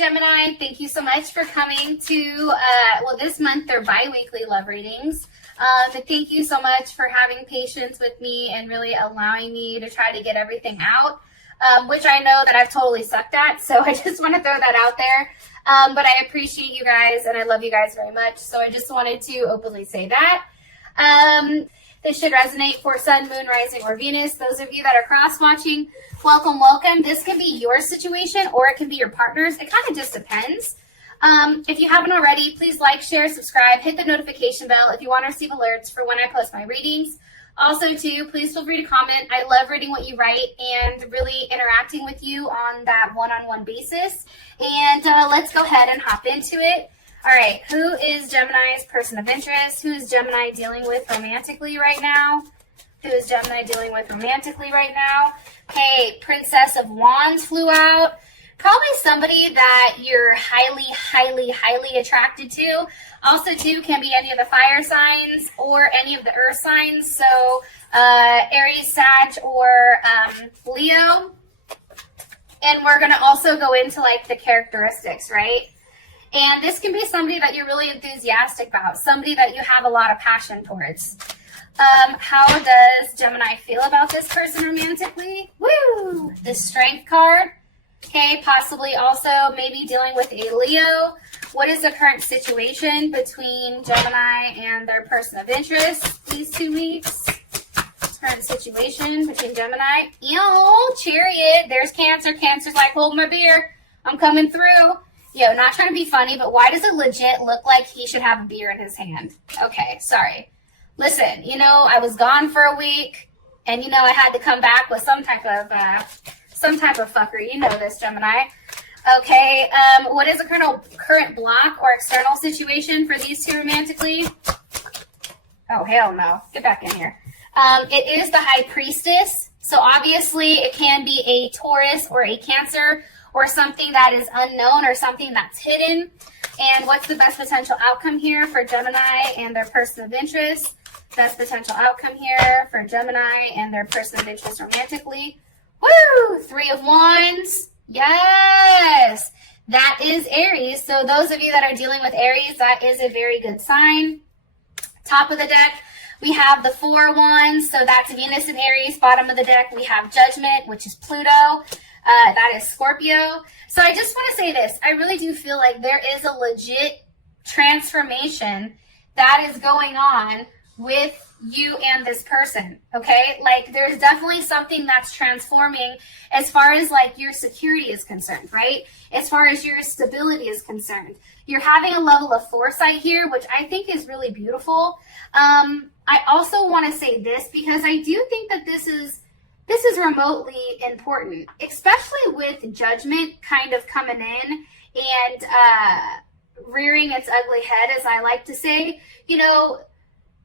Gemini, thank you so much for coming to, this month they're bi-weekly love readings. But thank you so much for having patience with me and really allowing me to try to get everything out, which I know that I've totally sucked at. So I just want to throw that out there. But I appreciate you guys and I love you guys very much. So I just wanted to openly say that. This should resonate for Sun, Moon, Rising, or Venus. Those of you that are cross-watching, welcome, welcome. This can be your situation or it can be your partner's. It kind of just depends. If you haven't already, please like, share, subscribe, hit the notification bell if you want to receive alerts for when I post my readings. Also, too, please feel free to comment. I love reading what you write and really interacting with you on that one-on-one basis. And let's go ahead and hop into it. All right, who is Gemini's person of interest? Who is Gemini dealing with romantically right now? Who is Gemini dealing with romantically right now? Hey, Princess of Wands flew out. Probably somebody that you're highly, highly, highly attracted to. Also, too, can be any of the fire signs or any of the earth signs. So, Aries, Sag, or Leo. And we're going to also go into, like, the characteristics, right? And this can be somebody that you're really enthusiastic about, somebody that you have a lot of passion towards. How does Gemini feel about this person romantically? Woo! The Strength card. Okay, possibly also maybe dealing with a Leo. What is the current situation between Gemini and their person of interest these 2 weeks? Current situation between Gemini. Ew, Chariot. There's Cancer. Cancer's like, hold my beer. I'm coming through. Yo, not trying to be funny, but why does it legit look like he should have a beer in his hand? Okay, sorry. Listen, you know, I was gone for a week, and, you know, I had to come back with some type of fuckery. You know this, Gemini. Okay, what is the current block or external situation for these two romantically? Oh, hell no. Get back in here. It is the High Priestess. So, obviously, it can be a Taurus or a Cancer or something that is unknown or something that's hidden. And what's the best potential outcome here for Gemini and their person of interest? Best potential outcome here for Gemini and their person of interest romantically. Woo! 3 of Wands. Yes! That is Aries. So those of you that are dealing with Aries, that is a very good sign. Top of the deck, we have the 4 of Wands. So that's Venus and Aries. Bottom of the deck, we have Judgment, which is Pluto. That is Scorpio. So I just want to say this. I really do feel like there is a legit transformation that is going on with you and this person, okay? Like, there's definitely something that's transforming as far as, like, your security is concerned, right? As far as your stability is concerned. You're having a level of foresight here, which I think is really beautiful. I also want to say this because I do think that this is remotely important, especially with Judgment kind of coming in and rearing its ugly head, as I like to say. You know,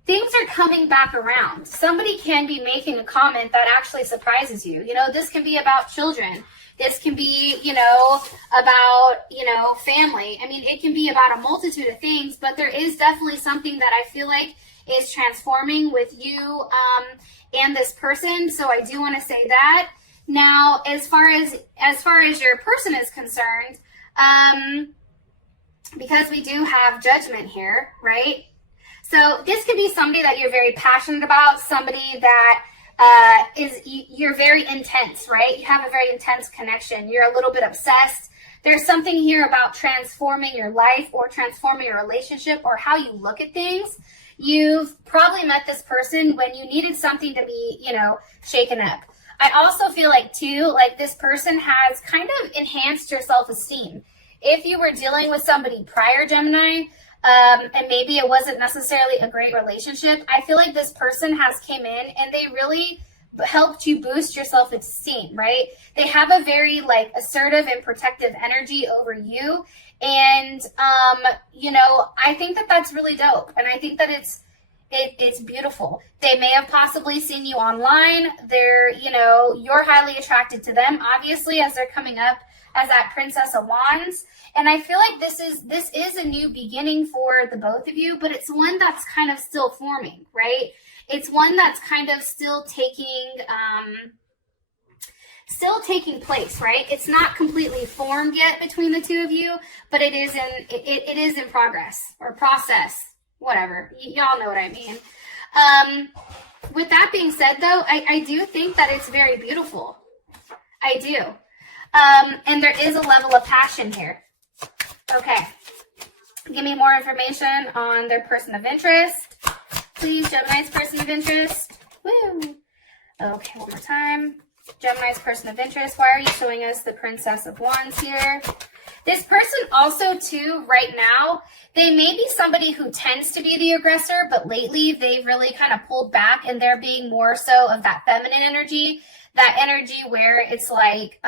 things are coming back around. Somebody can be making a comment that actually surprises you. You know, this can be about children. This can be, you know, about, you know, family. I mean, it can be about a multitude of things, but there is definitely something that I feel like is transforming with you and this person. So I do want to say that. Now, as far as your person is concerned, because we do have Judgment here, right? So this could be somebody that you're very passionate about, somebody that you're very intense, right? You have a very intense connection. You're a little bit obsessed. There's something here about transforming your life or transforming your relationship or how you look at things. You've probably met this person when you needed something to be, you know, shaken up. I also feel like, too, like this person has kind of enhanced your self-esteem. If you were dealing with somebody prior, Gemini, and maybe it wasn't necessarily a great relationship, I feel like this person has came in and they really helped you boost your self-esteem, right? They have a very, like, assertive and protective energy over you. And, you know, I think that that's really dope. And I think that it's beautiful. They may have possibly seen you online. They're, you know, you're highly attracted to them, obviously, as they're coming up as that Princess of Wands. And I feel like this is a new beginning for the both of you, but it's one that's kind of still forming, right? It's one that's kind of still taking still taking place, right? It's not completely formed yet between the two of you, but it is in progress or process, whatever. Y'all know what I mean. With that being said, though, I do think that it's very beautiful. I do. And there is a level of passion here. Okay. Give me more information on their person of interest. Please, Gemini's person of interest. Woo. Okay, one more time. Gemini's person of interest. Why are you showing us the Princess of Wands here? This person also, too, right now, they may be somebody who tends to be the aggressor, but lately they've really kind of pulled back and they're being more so of that feminine energy. That energy where it's like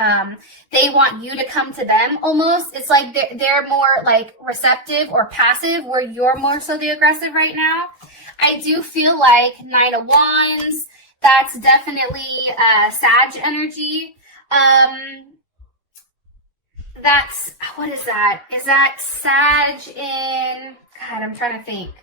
they want you to come to them almost. It's like they're more like receptive or passive where you're more so the aggressive right now. I do feel like 9 of Wands, that's definitely Sag energy. That's, what is that? Is that Sag in, God, I'm trying to think.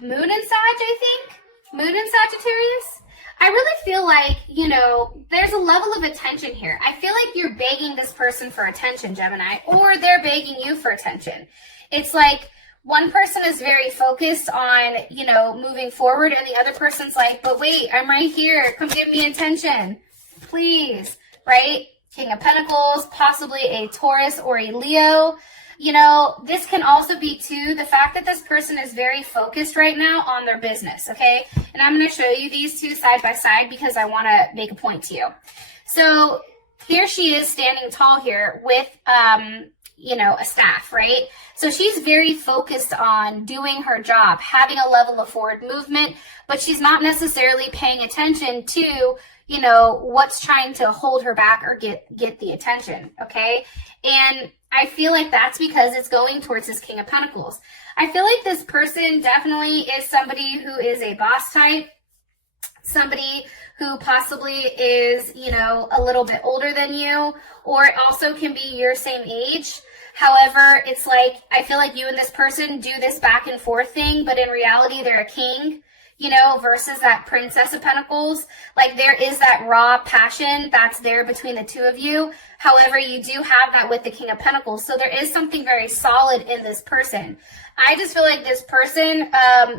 Moon and Sag, I think? Moon and Sagittarius? I really feel like, you know, there's a level of attention here. I feel like you're begging this person for attention, Gemini, or they're begging you for attention. It's like one person is very focused on, you know, moving forward, and the other person's like, but wait, I'm right here. Come give me attention, please, right? King of Pentacles, possibly a Taurus or a Leo. You know, this can also be, too, the fact that this person is very focused right now on their business, okay? And I'm going to show you these two side by side because I want to make a point to you. So here she is standing tall here with, you know, a staff, right? So she's very focused on doing her job, having a level of forward movement, but she's not necessarily paying attention to, you know, what's trying to hold her back or get the attention, okay? And I feel like that's because it's going towards this King of Pentacles. I feel like this person definitely is somebody who is a boss type, somebody who possibly is, you know, a little bit older than you, or it also can be your same age. However, it's like, I feel like you and this person do this back and forth thing, but in reality, they're a king, you know, versus that Princess of Pentacles. Like, there is that raw passion that's there between the two of you. However, you do have that with the King of Pentacles. So there is something very solid in this person. I just feel like this person,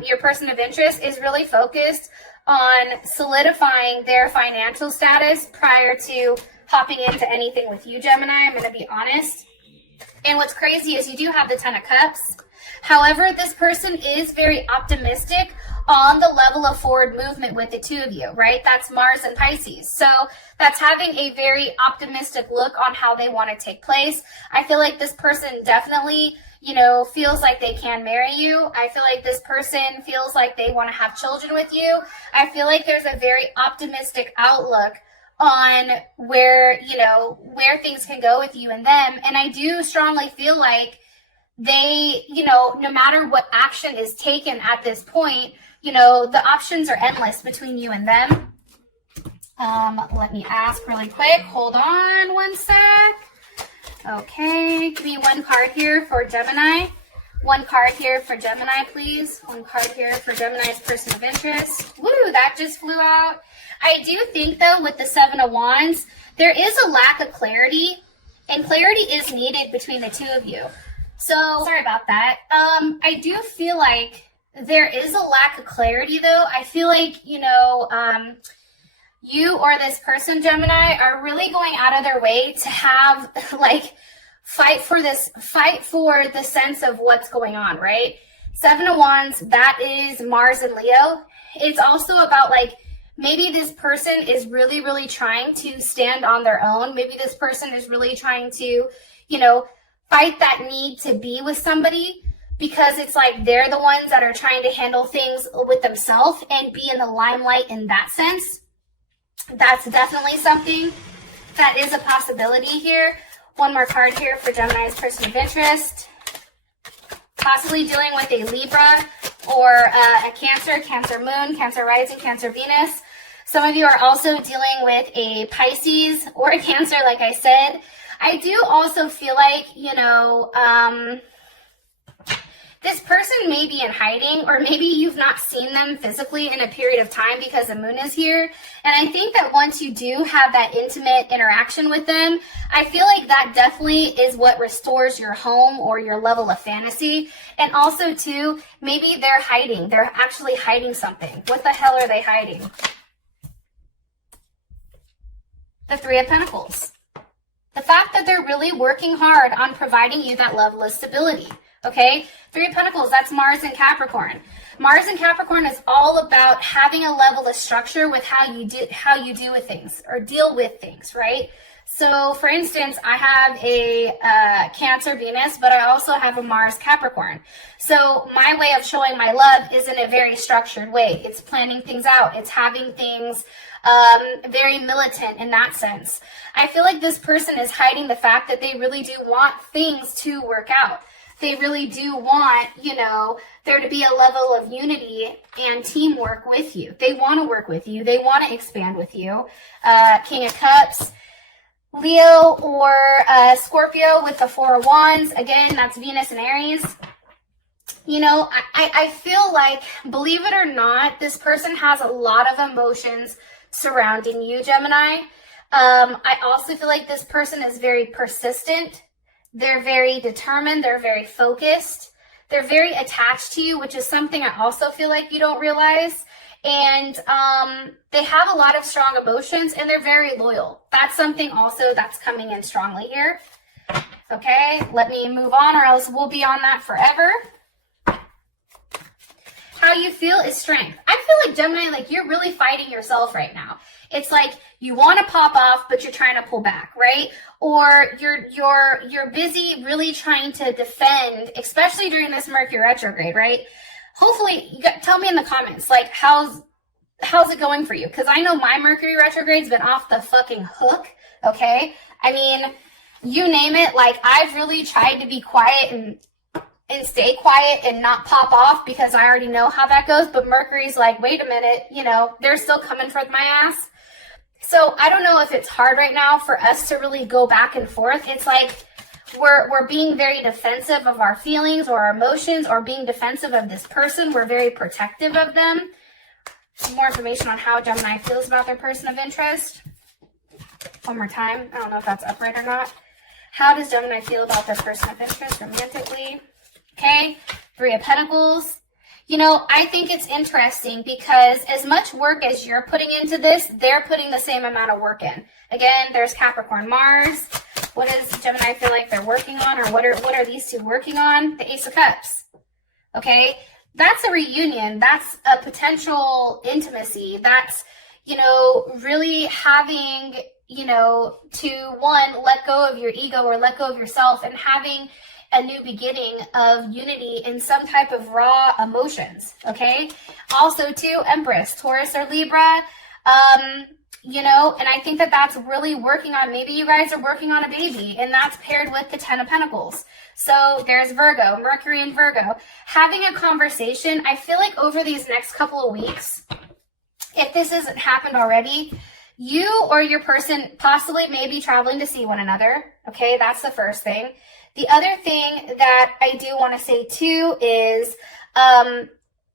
your person of interest, is really focused on solidifying their financial status prior to hopping into anything with you, Gemini. I'm going to be honest. And what's crazy is you do have the 10 of Cups. However, this person is very optimistic on the level of forward movement with the two of you, right? That's Mars and Pisces. So that's having a very optimistic look on how they want to take place. I feel like this person definitely, you know, feels like they can marry you. I feel like this person feels like they want to have children with you. I feel like there's a very optimistic outlook on where, you know, where things can go with you and them. And I do strongly feel like they, you know, no matter what action is taken at this point, you know, the options are endless between you and them. Let me ask really quick. Hold on one sec. Okay, give me one card here for Gemini. One card here for Gemini, please. One card here for Gemini's person of interest. Woo, that just flew out. I do think, though, with the 7 of Wands, there is a lack of clarity, and clarity is needed between the two of you. So, sorry about that. I do feel like there is a lack of clarity, though. I feel like, you know, you or this person, Gemini, are really going out of their way to have, like, fight for the sense of what's going on, right? 7 of Wands, that is Mars and Leo. It's also about, like, maybe this person is really, really trying to stand on their own. Maybe this person is really trying to, you know, fight that need to be with somebody because it's like they're the ones that are trying to handle things with themselves and be in the limelight in that sense. That's definitely something that is a possibility here. One more card here for Gemini's person of interest. Possibly dealing with a Libra or a Cancer, Cancer Moon, Cancer Rising, Cancer Venus. Some of you are also dealing with a Pisces or a Cancer, like I said. I do also feel like, you know, This person may be in hiding, or maybe you've not seen them physically in a period of time because the moon is here. And I think that once you do have that intimate interaction with them, I feel like that definitely is what restores your home or your level of fantasy. And also too, maybe they're hiding. They're actually hiding something. What the hell are they hiding? The Three of Pentacles. The fact that they're really working hard on providing you that level of stability. Okay, Three of Pentacles, that's Mars and Capricorn. Mars and Capricorn is all about having a level of structure with how you do with things or deal with things, right? So for instance, I have a Cancer Venus, but I also have a Mars Capricorn. So my way of showing my love is in a very structured way. It's planning things out. It's having things very militant in that sense. I feel like this person is hiding the fact that they really do want things to work out. They really do want, you know, there to be a level of unity and teamwork with you. They want to work with you. They want to expand with you. King of Cups, Leo or Scorpio with the Four of Wands. Again, that's Venus and Aries. You know, I feel like, believe it or not, this person has a lot of emotions surrounding you, Gemini. I also feel like this person is very persistent. They're very determined. They're very focused. They're very attached to you, which is something I also feel like you don't realize. And they have a lot of strong emotions, and they're very loyal. That's something also that's coming in strongly here. Okay, let me move on, or else we'll be on that forever. How you feel is strength. I feel like, Gemini, like you're really fighting yourself right now. It's like you want to pop off, but you're trying to pull back, right? Or you're busy really trying to defend, especially during this Mercury retrograde, right? Hopefully, tell me in the comments, like how's it going for you? Because I know my Mercury retrograde's been off the fucking hook. Okay, I mean, you name it. Like I've really tried to be quiet and stay quiet and not pop off because I already know how that goes. But Mercury's like, wait a minute, you know, they're still coming for my ass. So I don't know if it's hard right now for us to really go back and forth. It's like we're being very defensive of our feelings or our emotions, or being defensive of this person. We're very protective of them. Some more information on how Gemini feels about their person of interest. One more time. I don't know if that's upright or not. How does Gemini feel about their person of interest romantically? Okay, Three of Pentacles. You know, I think it's interesting because as much work as you're putting into this, they're putting the same amount of work in. Again, there's Capricorn, Mars. What does Gemini feel like they're working on, or what are these two working on? The Ace of Cups. Okay, that's a reunion. That's a potential intimacy. That's, you know, really having, you know, to one, let go of your ego or let go of yourself, and having a new beginning of unity in some type of raw emotions. Okay, also too, Empress, Taurus or Libra. You know, and I think that that's really working on, maybe you guys are working on a baby, and that's paired with the Ten of Pentacles. So there's Virgo, Mercury and Virgo. Having a conversation, I feel like over these next couple of weeks, if this hasn't happened already, you or your person possibly may be traveling to see one another. Okay, that's the first thing. The other thing that I do want to say too is,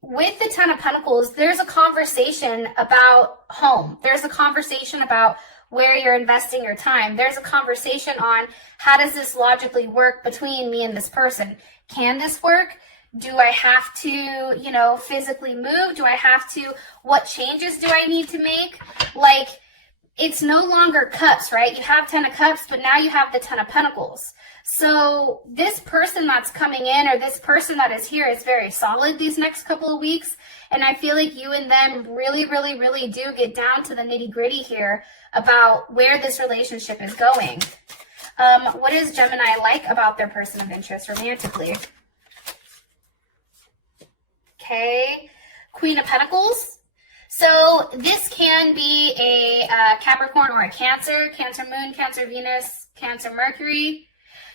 with the Ten of Pentacles, there's a conversation about home. There's a conversation about where you're investing your time. There's a conversation on how does this logically work between me and this person? Can this work? Do I have to, you know, physically move? Do I have to, what changes do I need to make? Like, it's no longer cups, right? You have Ten of Cups, but now you have the Ten of Pentacles. So this person that's coming in, or this person that is here, is very solid these next couple of weeks. And I feel like you and them really, really, really do get down to the nitty gritty here about where this relationship is going. What does Gemini like about their person of interest romantically? Okay, Queen of Pentacles. So this can be a Capricorn or a Cancer, Cancer Moon, Cancer Venus, Cancer Mercury.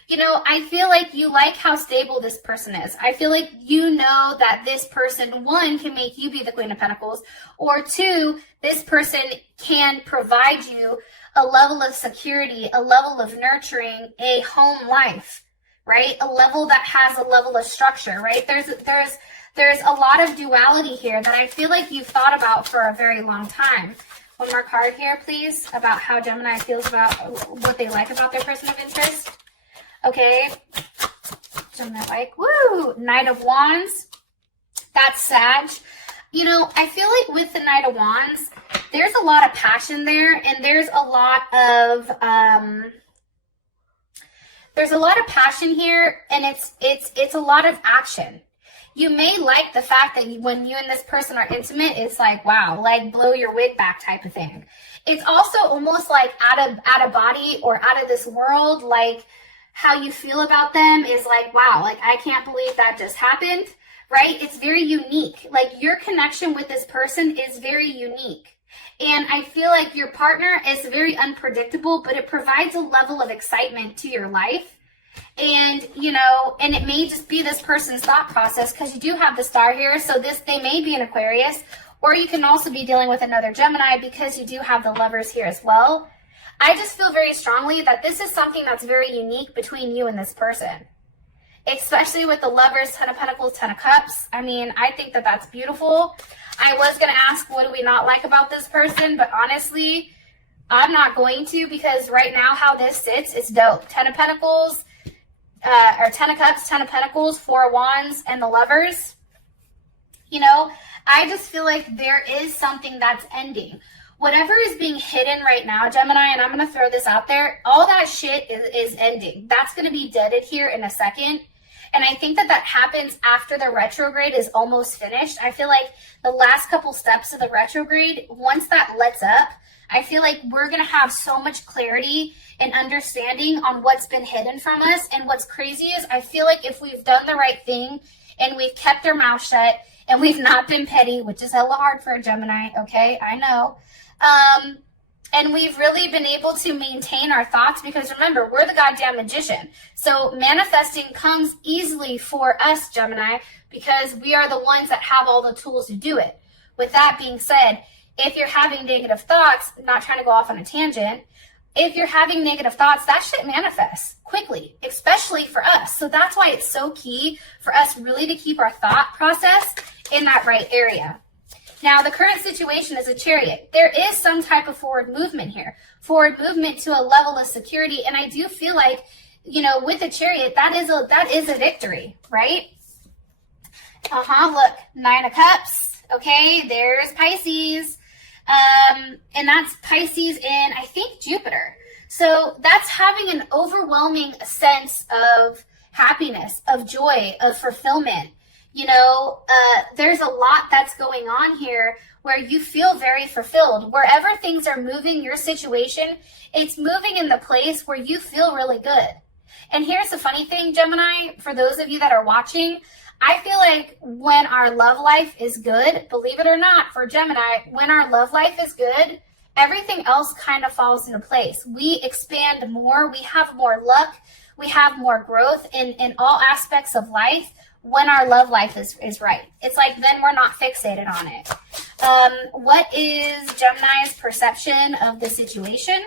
You know, I feel like you like how stable this person is. I feel like you know that this person, one, can make you be the Queen of Pentacles, or two, this person can provide you a level of security, a level of nurturing, a home life. right? A level that has a level of structure, right? There's a lot of duality here that I feel like you've thought about for a very long time. One more card here, please, about how Gemini feels about what they like about their person of interest. Okay. Gemini like, woo, Knight of Wands. That's Sag. You know, I feel like with the Knight of Wands, there's a lot of passion there, and there's a lot of passion here, and it's a lot of action. You may like the fact that when you and this person are intimate, it's like, wow, like blow your wig back type of thing. It's also almost like out of body or out of this world, like how you feel about them is like, wow, like I can't believe that just happened, right? It's very unique. Like your connection with this person is very unique. And I feel like your partner is very unpredictable, but it provides a level of excitement to your life. And, you know, and it may just be this person's thought process because you do have the star here. So they may be an Aquarius, or you can also be dealing with another Gemini because you do have the Lovers here as well. I just feel very strongly that this is something that's very unique between you and this person, especially with the Lovers, Ten of Pentacles, Ten of Cups. I mean, I think that that's beautiful. I was going to ask, what do we not like about this person? But honestly, I'm not going to, because right now how this sits is dope. Ten of Pentacles, or Ten of Cups, Ten of Pentacles, Four of Wands, and the Lovers. You know, I just feel like there is something that's ending. Whatever is being hidden right now, Gemini, and I'm going to throw this out there, all that shit is ending. That's going to be deaded here in a second. And I think that happens after the retrograde is almost finished. I feel like the last couple steps of the retrograde, once that lets up, I feel like we're going to have so much clarity and understanding on what's been hidden from us. And what's crazy is I feel like if we've done the right thing and we've kept our mouth shut and we've not been petty, which is hella hard for a Gemini, okay, I know. And we've really been able to maintain our thoughts, because remember, we're the goddamn magician. So manifesting comes easily for us, Gemini, because we are the ones that have all the tools to do it. With that being said, if you're having negative thoughts, not trying to go off on a tangent, if you're having negative thoughts, that shit manifests quickly, especially for us. So that's why it's so key for us really to keep our thought process in that right area. Now, the current situation is a Chariot. There is some type of forward movement here, forward movement to a level of security. And I do feel like, you know, with the Chariot, that is a victory, right? Look, Nine of Cups. Okay, there's Pisces. And that's Pisces in, I think, Jupiter. So that's having an overwhelming sense of happiness, of joy, of fulfillment. You know, there's a lot that's going on here where you feel very fulfilled. Wherever things are moving, your situation, it's moving in the place where you feel really good. And here's the funny thing, Gemini, for those of you that are watching, I feel like when our love life is good, believe it or not, for Gemini, when our love life is good, everything else kind of falls into place. We expand more, we have more luck, we have more growth in all aspects of life when our love life is right. It's like then we're not fixated on it. What is Gemini's perception of the situation?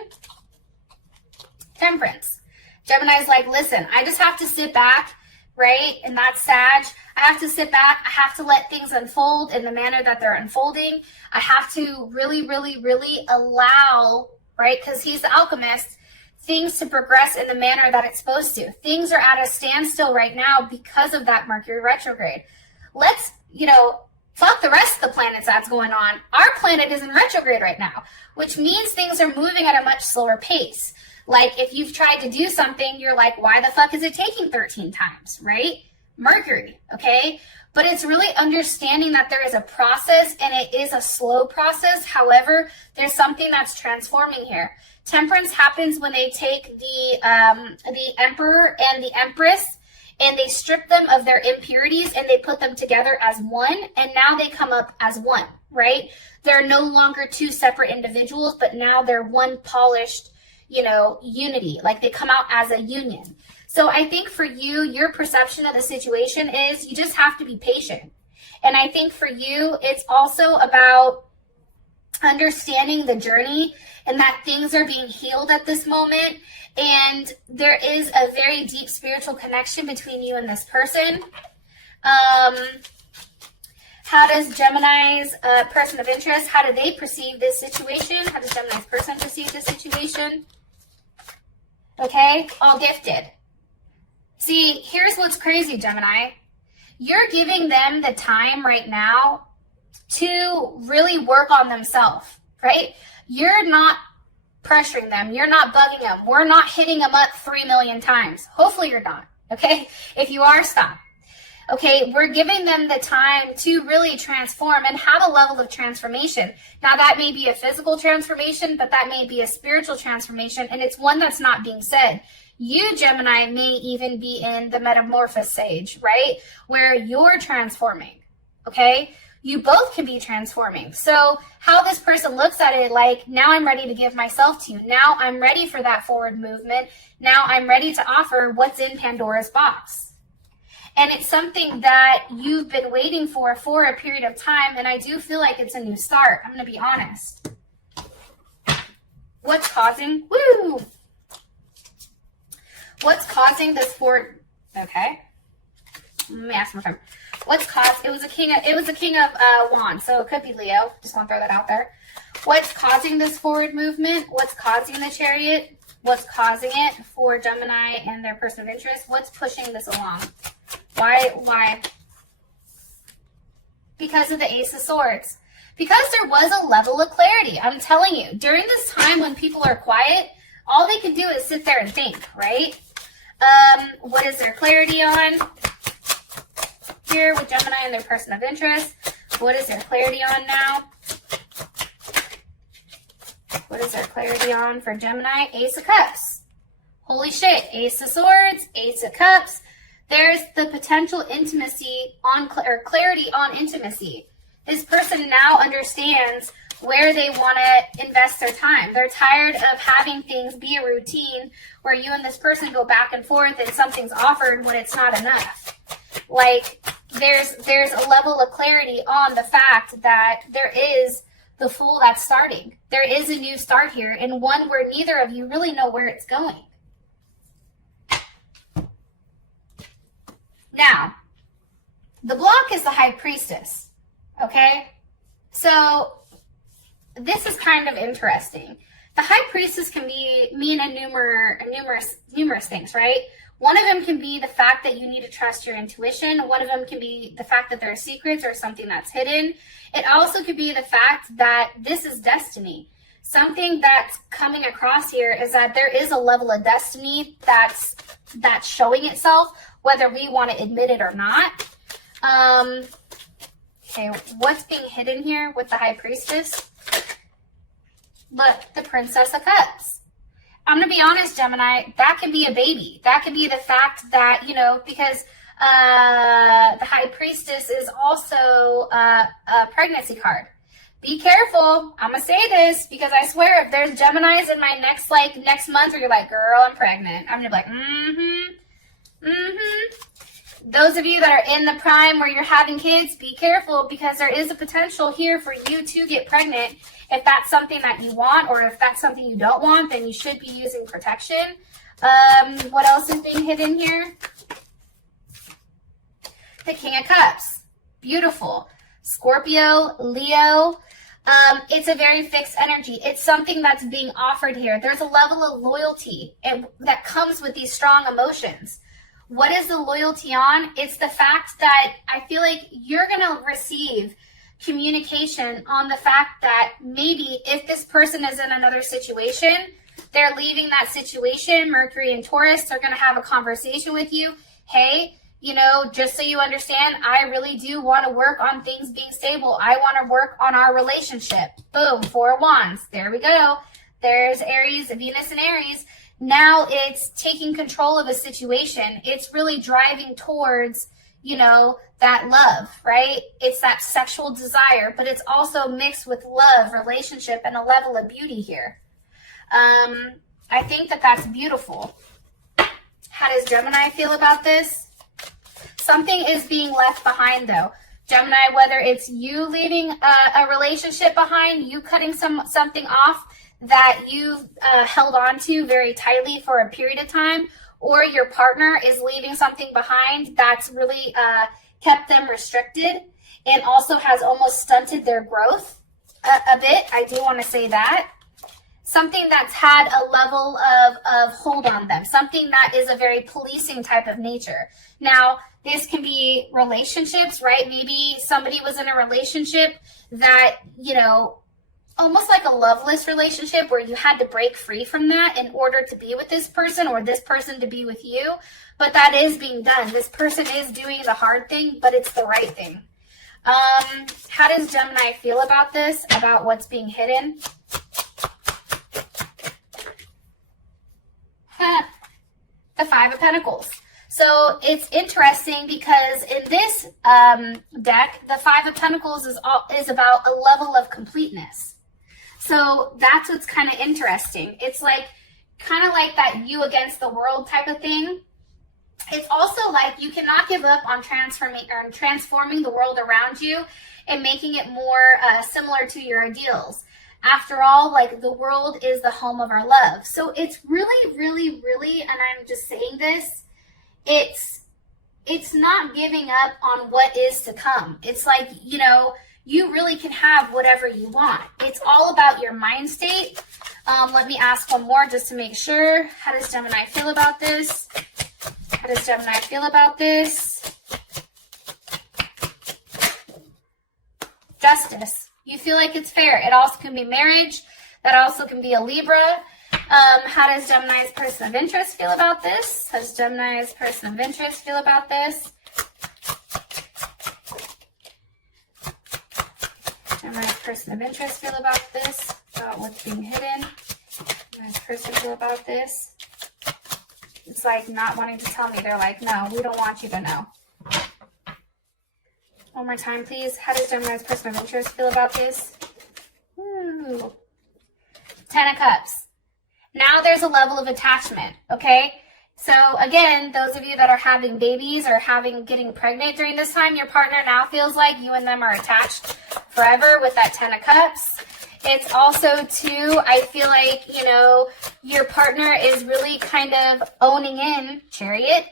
Temperance. Gemini's like, listen, I just have to sit back, right? And that's Sag. I have to sit back. I have to let things unfold in the manner that they're unfolding. I have to really, really, really allow, right? Because he's the alchemist, things to progress in the manner that it's supposed to. Things are at a standstill right now because of that Mercury retrograde. Let's, you know, fuck the rest of the planets that's going on. Our planet is in retrograde right now, which means things are moving at a much slower pace. Like if you've tried to do something, you're like, why the fuck is it taking 13 times, right? Mercury, okay? But it's really understanding that there is a process and it is a slow process. However, there's something that's transforming here. Temperance happens when they take the Emperor and the Empress and they strip them of their impurities and they put them together as one, and now they come up as one, right? They're no longer two separate individuals, but now they're one polished, you know, unity. Like they come out as a union. So I think for you, your perception of the situation is you just have to be patient. And I think for you, it's also about understanding the journey and that things are being healed at this moment. And there is a very deep spiritual connection between you and this person. How does Gemini's person of interest, how do they perceive this situation? How does Gemini's person perceive this situation? Okay, all gifted. See, here's what's crazy, Gemini. You're giving them the time right now to really work on themselves, right? You're not pressuring them. You're not bugging them. We're not hitting them up 3 million times. Hopefully you're not, okay? If you are, stop. Okay, we're giving them the time to really transform and have a level of transformation. Now, that may be a physical transformation, but that may be a spiritual transformation, and it's one that's not being said. You, Gemini, may even be in the metamorphosis stage, right? Where you're transforming, okay? You both can be transforming. So how this person looks at it, like, now I'm ready to give myself to you. Now I'm ready for that forward movement. Now I'm ready to offer what's in Pandora's box. And it's something that you've been waiting for a period of time, and I do feel like it's a new start. I'm going to be honest. What's causing? Woo! What's causing this forward? Okay. Let me ask my friend. What's caused? It was a king of wands, so it could be Leo. Just want to throw that out there. What's causing this forward movement? What's causing the chariot? What's causing it for Gemini and their person of interest? What's pushing this along? Why? Because of the Ace of Swords. Because there was a level of clarity. I'm telling you, during this time when people are quiet, all they can do is sit there and think, right? What is their clarity on? Here with Gemini and their person of interest. What is their clarity on now? What is their clarity on for Gemini? Ace of Cups. Holy shit. Ace of Swords, Ace of Cups. There's the potential intimacy on, or clarity on intimacy. This person now understands where they want to invest their time. They're tired of having things be a routine where you and this person go back and forth and something's offered when it's not enough. Like, there's a level of clarity on the fact that there is the Fool that's starting. There is a new start here, and one where neither of you really know where it's going. Now, the block is the High Priestess, okay? So, this is kind of interesting. The High Priestess can mean numerous things, right? One of them can be the fact that you need to trust your intuition. One of them can be the fact that there are secrets or something that's hidden. It also could be the fact that this is destiny. Something that's coming across here is that there is a level of destiny that's showing itself, whether we want to admit it or not. Okay, what's being hidden here with the High Priestess? Look, the Princess of Cups. I'm going to be honest, Gemini, that can be a baby. That can be the fact that, you know, because the High Priestess is also a pregnancy card. Be careful. I'm going to say this because I swear if there's Geminis in my next month where you're like, girl, I'm pregnant, I'm going to be like, Those of you that are in the prime where you're having kids, be careful because there is a potential here for you to get pregnant. If that's something that you want, or if that's something you don't want, then you should be using protection. What else is being hidden here? The King of Cups. Beautiful. Scorpio, Leo. It's a very fixed energy. It's something that's being offered here. There's a level of loyalty that comes with these strong emotions. What is the loyalty on? It's the fact that I feel like you're going to receive communication on the fact that maybe if this person is in another situation, they're leaving that situation. Mercury and Taurus, they're going to have a conversation with you. Hey, you know, just so you understand, I really do want to work on things being stable. I want to work on our relationship. Boom, 4 of Wands. There we go. There's Aries, Venus and Aries. Now it's taking control of a situation. It's really driving towards, you know, that love, right? It's that sexual desire, but it's also mixed with love, relationship, and a level of beauty here. I think that that's beautiful. How does Gemini feel about this? Something is being left behind, though. Gemini, whether it's you leaving a relationship behind, you cutting something off, that you've held on to very tightly for a period of time, or your partner is leaving something behind that's really kept them restricted and also has almost stunted their growth a bit. I do want to say that. Something that's had a level of hold on them, something that is a very policing type of nature. Now, this can be relationships, right? Maybe somebody was in a relationship that, you know, almost like a loveless relationship where you had to break free from that in order to be with this person or this person to be with you. But that is being done. This person is doing the hard thing, but it's the right thing. How does Gemini feel about this, about what's being hidden? The Five of Pentacles. So it's interesting because in this deck, the Five of Pentacles is about a level of completeness. So that's what's kind of interesting. It's like kind of like that you against the world type of thing. It's also like you cannot give up on transforming the world around you and making it more similar to your ideals. After all, like, the world is the home of our love. So it's really, really, really, and I'm just saying this, it's not giving up on what is to come. It's like, you know, you really can have whatever you want. It's all about your mind state. Let me ask one more just to make sure. How does Gemini feel about this? How does Gemini feel about this? Justice. You feel like it's fair. It also can be marriage. That also can be a Libra. How does Gemini's person of interest feel about this? How does Gemini's person of interest feel about this? Gemini's person of interest feel about this? About what's being hidden? Gemini's person feel about this? It's like not wanting to tell me. They're like, no, we don't want you to know. One more time, please. How does Gemini's person of interest feel about this? Ooh. 10 of Cups. Now there's a level of attachment, okay? So again, those of you that are having babies or getting pregnant during this time, your partner now feels like you and them are attached forever with that 10 of Cups. It's also, too, I feel like, you know, your partner is really kind of owning in, Chariot,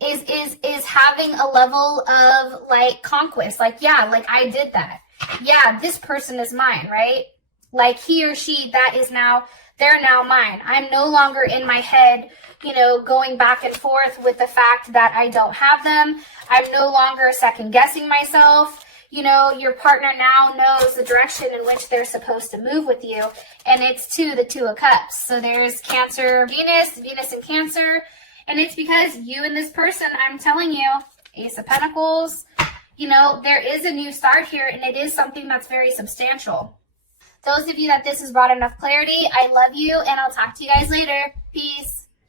is having a level of, like, conquest. Like, yeah, like, I did that. Yeah, this person is mine, right? Like, he or she, that is now, they're now mine. I'm no longer in my head, you know, going back and forth with the fact that I don't have them. I'm no longer second guessing myself. You know, your partner now knows the direction in which they're supposed to move with you. And it's the 2 of Cups. So there's Cancer, Venus and Cancer. And it's because you and this person, I'm telling you, Ace of Pentacles, you know, there is a new start here, and it is something that's very substantial. Those of you that this has brought enough clarity, I love you, and I'll talk to you guys later. Peace.